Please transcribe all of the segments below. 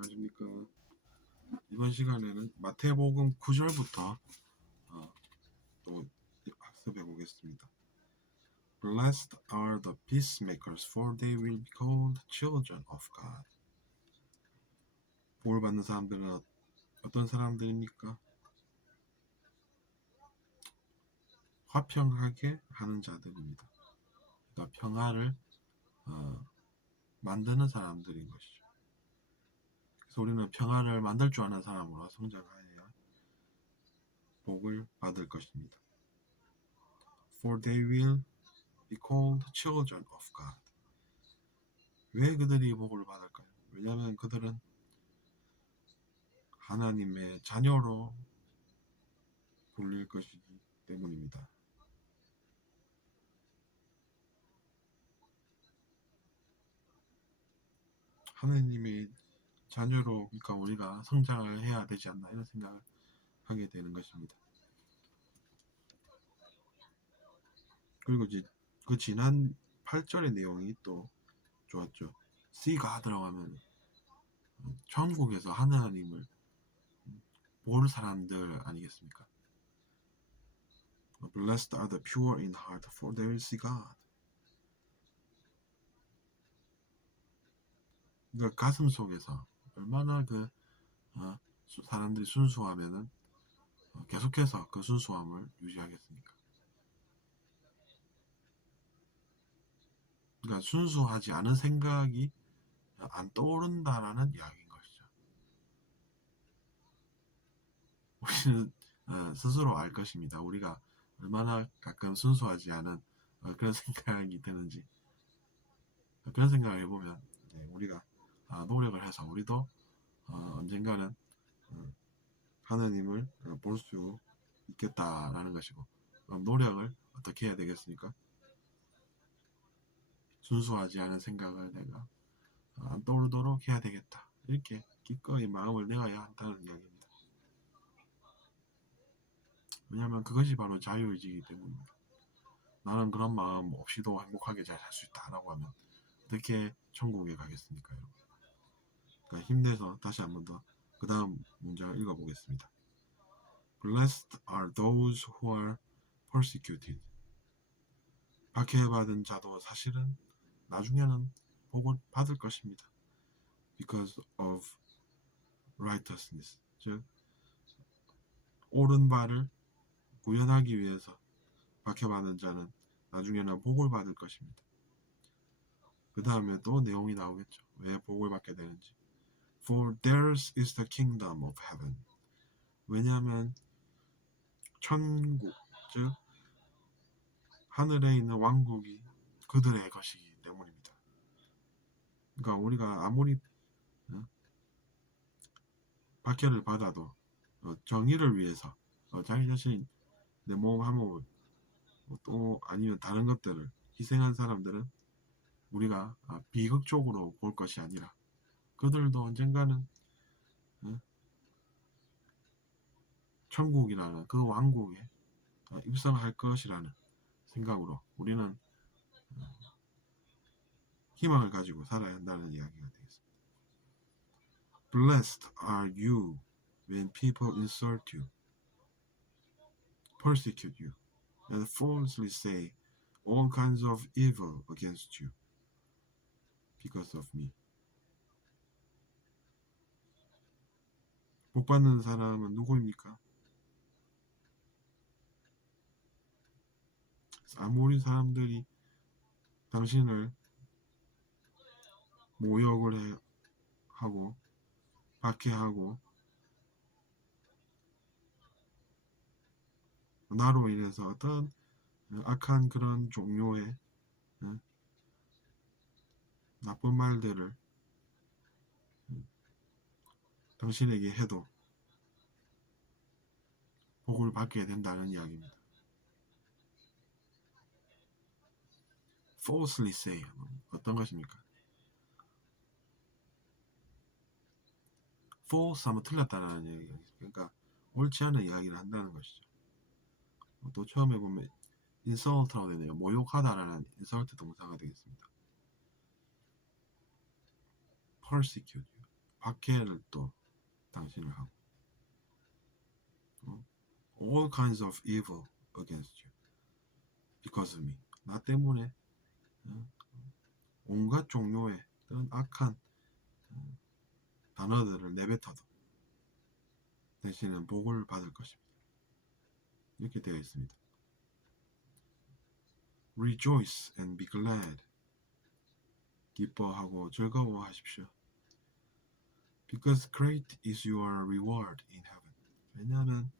안녕하십니까. 이번 시간에는 마태복음 9절부터 또 학습해 보겠습니다. Blessed are the peacemakers, for they will be called children of God. 복을 받는 사람들은 어떤 사람들입니까? 화평하게 하는 자들입니다. 그러니까 평화를 만드는 사람들인 것이죠. 그래서 우리는 평화를 만들 줄 아는 사람으로 성장하여야 복을 받을 것입니다. For they will be called children of God. 왜 그들이 복을 받을까요? 왜냐하면 그들은 하나님의 자녀로 불릴 것이기 때문입니다. 하나님의 자녀로 그러니까 우리가 성장을 해야 되지 않나 이런 생각을 하게 되는 것입니다. 그리고 이제 그 지난 8절의 내용이 또 좋았죠. C가 들어가면 천국에서 하나님을 볼 사람들 아니겠습니까? Blessed are the pure in heart, for they will see God. 그러니까 가슴 속에서 얼마나 사람들이 순수하면은 계속해서 그 순수함을 유지하겠습니까? 그러니까 순수하지 않은 생각이 안 떠오른다라는 이야기인 것이죠. 우리는 스스로 알 것입니다. 우리가 얼마나 가끔 순수하지 않은 그런 생각이 드는지. 그런 생각을 해보면 우리가 노력을 해서 우리도 언젠가는 하느님을 볼 수 있겠다라는 것이고, 노력을 어떻게 해야 되겠습니까? 순수하지 않은 생각을 내가 안 떠오르도록 해야 되겠다. 이렇게 기꺼이 마음을 내어야 한다는 이야기입니다. 왜냐하면 그것이 바로 자유의지이기 때문입니다. 나는 그런 마음 없이도 행복하게 잘 살 수 있다라고 하면 어떻게 천국에 가겠습니까? 여러분? 그러니까 힘내서 다시 한 번 더 그 다음 문장을 읽어보겠습니다. Blessed are those who are persecuted. 박해받은 자도 사실은 나중에는 복을 받을 것입니다. Because of righteousness. 즉 옳은 바를 구현하기 위해서 박해받은 자는 나중에는 복을 받을 것입니다. 그 다음에 또 내용이 나오겠죠. 왜 복을 받게 되는지. For theirs is the kingdom of heaven. 왜냐하면 천국, 즉 하늘에 있는 왕국이 그들의 것이기 때문입니다. 그러니까 우리가 아무리 박해를 받아도 정의를 위해서 자기 자신 내 몸 한 몸을 또 아니면 다른 것들을 희생한 사람들은 우리가 비극적으로 볼 것이 아니라 그들도 언젠가는 천국이라는 그 왕국에 입성할 것이라는 생각으로 우리는 희망을 가지고 살아야 한다는 이야기가 되겠습니다. Blessed are you when people insult you, persecute you, and falsely say all kinds of evil against you because of me. 복 받는 사람은 누구입니까? 아무리 사람들이 당신을 모욕을 하고 박해하고 나로 인해서 어떤 악한 그런 종류의 나쁜 말들을 당신에게 해도 복을 받게 된다는 이야기입니다. falsely say 어떤 것입니까? false 하면 틀렸다는 얘기예요. 그러니까 옳지 않은 이야기를 한다는 것이죠. 또 처음에 보면 insult라고 되네요. 모욕하다라는 insult 동사가 되겠습니다. persecute 박해를 또 당신을 하고 all kinds of evil against you because of me. 나 때문에 온갖 종류의 그런 악한 단어들을 내뱉어도 대신은 복을 받을 것입니다. 이렇게 되어 있습니다. Rejoice and be glad. 기뻐하고 즐거워하십시오. Because great is your reward in heaven. 왜냐하면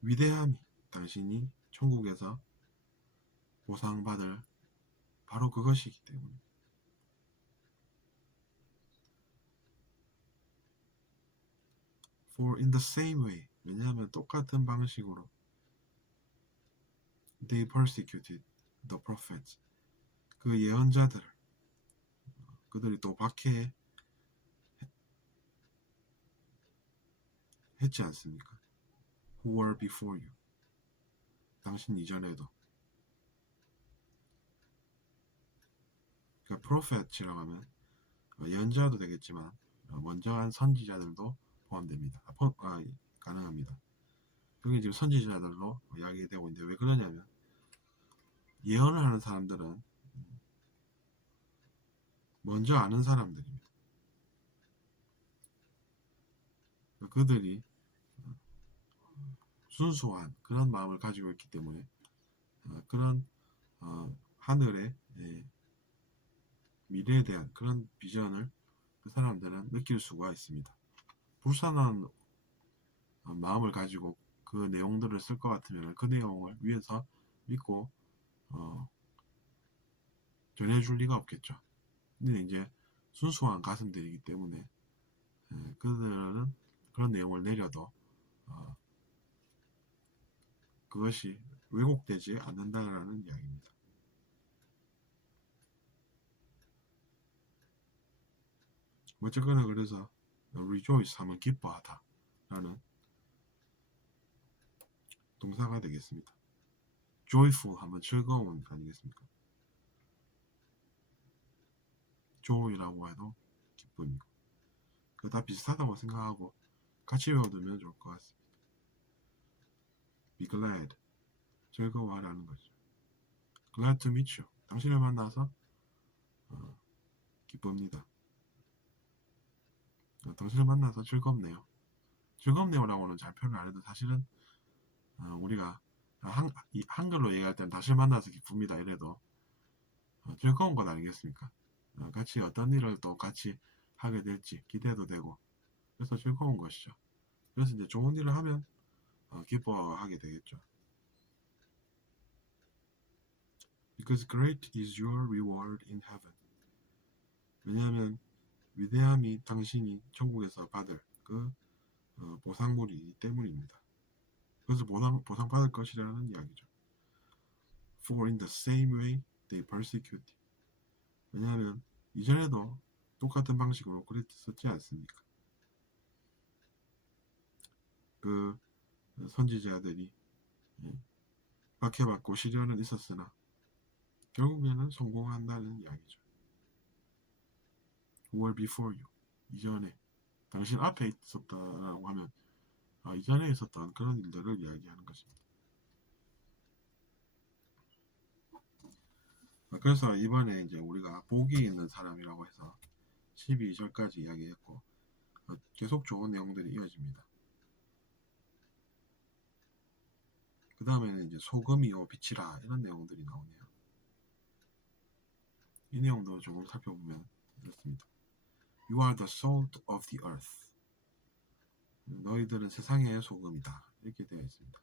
위대함이 당신이 천국에서 보상받을 바로 그것이기 때문에. For in the same way. 왜냐하면 똑같은 방식으로 they persecuted the prophets. 그 예언자들 그들이 또 박해했지 않습니까? Who were before you. 당신 이전에도. 그러니까 prophet이라고 하면 예언자도 되겠지만 먼저한 선지자들도 포함됩니다. 가능합니다. 여기 지금 선지자들로 이야기되고 있는데 왜 그러냐면 예언을 하는 사람들은 먼저 아는 사람들입니다. 그들이 순수한 그런 마음을 가지고 있기 때문에 그런 하늘의 미래에 대한 그런 비전을 그 사람들은 느낄 수가 있습니다. 불쌍한 마음을 가지고 그 내용들을 쓸 것 같으면 그 내용을 위해서 믿고 전해줄 리가 없겠죠. 근데 이제 순수한 가슴들이기 때문에 그들은 그런 내용을 내려도 그것이 왜곡되지 않는다라는 이야기입니다. 어쨌거나 그래서 rejoice 하면 기뻐하다 라는 동사가 되겠습니다. joyful 하면 즐거운 아니겠습니까? joy라고 해도 기쁨이고 다 비슷하다고 생각하고 같이 외워두면 좋을 것 같습니다. be glad 즐거워하라는 거죠. glad to meet you 당신을 만나서 기쁩니다. 당신을 만나서 즐겁네요. 즐겁네요라고는 잘 표현을 안 해도 사실은 우리가 한글로 얘기할 때는 당신을 만나서 기쁩니다 이래도 즐거운 것 아니겠습니까? 같이 어떤 일을 또 같이 하게 될지 기대도 되고 그래서 즐거운 것이죠. 그래서 이제 좋은 일을 하면 기뻐하게 되겠죠. Because great is your reward in heaven. 왜냐하면 위대함이 당신이 천국에서 받을 그 보상물이기 때문입니다. 그래서 보상받을 것이라는 이야기죠. For in the same way they persecuted. 왜냐하면 이전에도 똑같은 방식으로 그랬었지 않습니까? 그 선지자들이 박해받고 시련은 있었으나 결국에는 성공한다는 이야기죠. Who were before you. 이전에 당신 앞에 있었다라고 하면 이전에 있었던 그런 일들을 이야기하는 것입니다. 그래서 이번에 이제 우리가 복이 있는 사람이라고 해서 12절까지 이야기했고 계속 좋은 내용들이 이어집니다. 그 다음에는 이제 소금이요 빛이라 이런 내용들이 나오네요. 이 내용도 조금 살펴보면 이렇습니다. You are the salt of the earth. 너희들은 세상의 소금이다. 이렇게 되어 있습니다.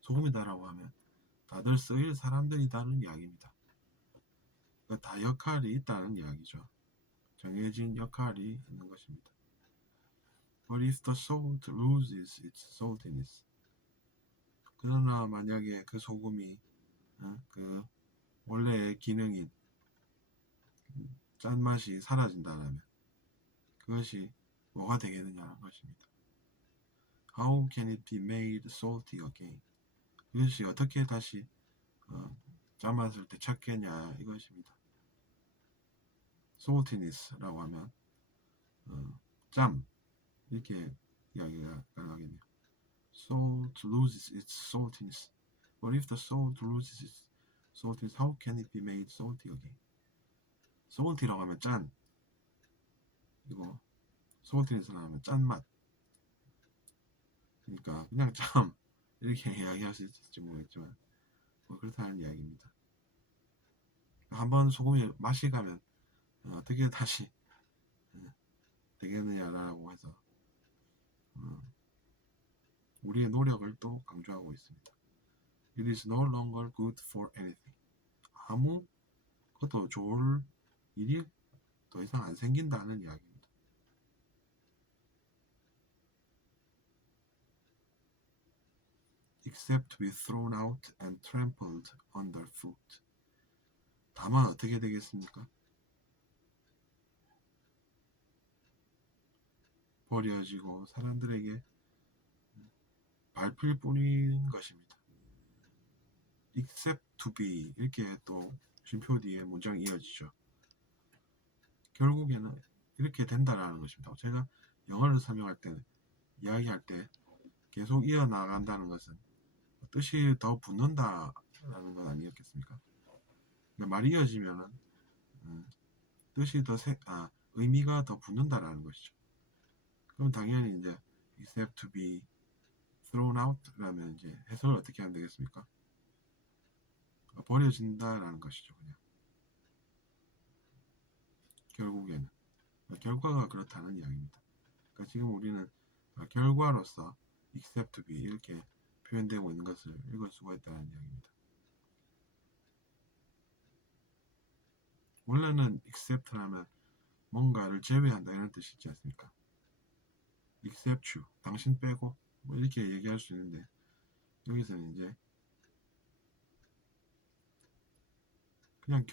소금이다라고 하면 다들 쓰일 사람들이다는 이야기입니다. 그러니까 다 역할이 있다는 이야기죠. 정해진 역할이 있는 것입니다. But if the salt loses its saltiness. 그러나 만약에 그 소금이 그 원래의 기능인 짠맛이 사라진다면 그것이 뭐가 되겠느냐는 것입니다. How can it be made salty again? 그것이 어떻게 다시 짠맛을 되찾겠냐 이것입니다. saltiness라고 하면 짬 이렇게 이야기가 가능하겠네요. Salt loses its saltiness. But if the salt loses its saltiness, how can it be made salty again? salty라고 하면 짠, 이거 saltiness라고 하면 짠맛. 그러니까 그냥 짬 이렇게 이야기할 수 있을지 모르겠지만 뭐 그렇다는 이야기입니다. 한번 소금이 맛이 가면 어떻게 다시 되겠느냐라고 해서 우리의 노력을 또 강조하고 있습니다. It is no longer good for anything. 아무 것도 좋을 일이 더 이상 안 생긴다는 이야기입니다. Except to be thrown out and trampled underfoot. 다만 어떻게 되겠습니까? 버려지고 사람들에게 밟힐 뿐인 것입니다. Except to be 이렇게 또 쉼표 뒤에 문장이 이어지죠. 결국에는 이렇게 된다라는 것입니다. 제가 영어를 설명할 때 이야기할 때 계속 이어나간다는 것은 뜻이 더 붙는다라는 것 아니었겠습니까? 말이 이어지면은 뜻이 의미가 더 붙는다라는 것이죠. 그럼 당연히 이제 except to be thrown out라면 이제 해석을 어떻게 하면 되겠습니까? 버려진다라는 것이죠. 그냥 결국에는 결과가 그렇다는 이야기입니다. 그러니까 지금 우리는 결과로서 except to be 이렇게 표현되고 있는 것을 읽을 수가 있다는 이야기입니다. 원래는 except라면 뭔가를 제외한다 이런 뜻이 있지 않습니까? except you, 당신 빼고 뭐 이렇게 얘기할 수 있는데 여기서는 이제 그냥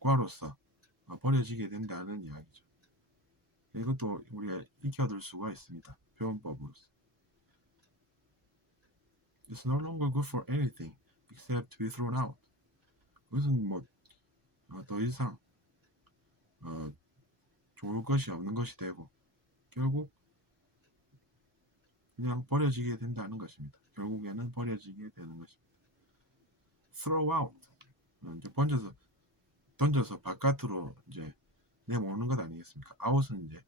결과로서 버려지게 된다는 이야기죠. 이것도 우리가 익혀둘 수가 있습니다. 표현법으로서. It's no longer good for anything except to be thrown out. 그것은 뭐 더 이상 좋을 것이 없는 것이 되고 결국 그냥 버려지게 된다는 것입니다. 결국에는 버려지게 되는 것입니다. Throw out 이제 던져서 바깥으로 이제 내모는 것 아니겠습니까? out은 이제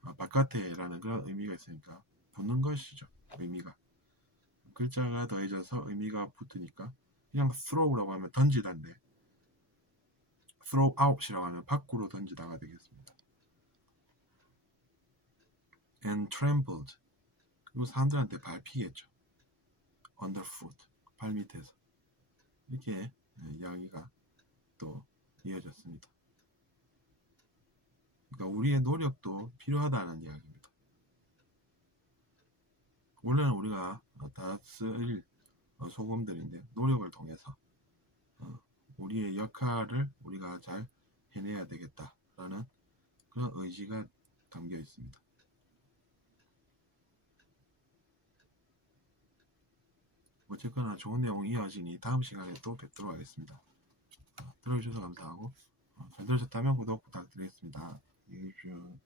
바깥에라는 그런 의미가 있으니까 붙는 것이죠. 의미가 글자가 더해져서 의미가 붙으니까 그냥 throw라고 하면 던지다인데 throw out이라고 하면 밖으로 던지다가 되겠습니다. And trampled 그리고 사람들한테 밟히겠죠. underfoot 발밑에서 이렇게 이야기가 또 이어졌습니다. 그러니까 우리의 노력도 필요하다는 이야기입니다. 원래는 우리가 다 쓸 소금들인데 노력을 통해서 우리의 역할을 우리가 잘 해내야 되겠다라는 그런 의지가 담겨 있습니다. 어쨌거나 좋은 내용이 이어지니 다음 시간에 또 뵙도록 하겠습니다. 들어주셔서 감사하고 잘 들으셨다면 구독 부탁드리겠습니다. 안녕히 계십시오.